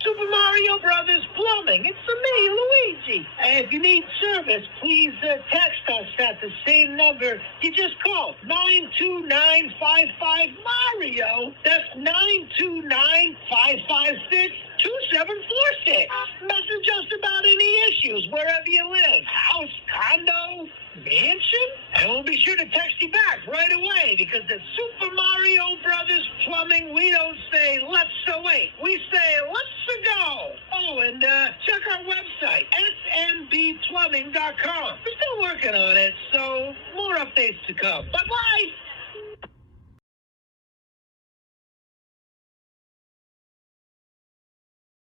Super Mario Brothers Plumbing. It's me, Luigi. And if you need service, please text us at the same number you just called, 92955 That's 929-556-2746. Message us about any issues wherever you live. House, condo, mansion? And we'll be sure to text you back right away, because at Super Mario Brothers Plumbing, we don't say let's wait. We say let's go. Oh, and check our website, snbplumbing.com. We're still working on it, so more updates to come. Bye-bye.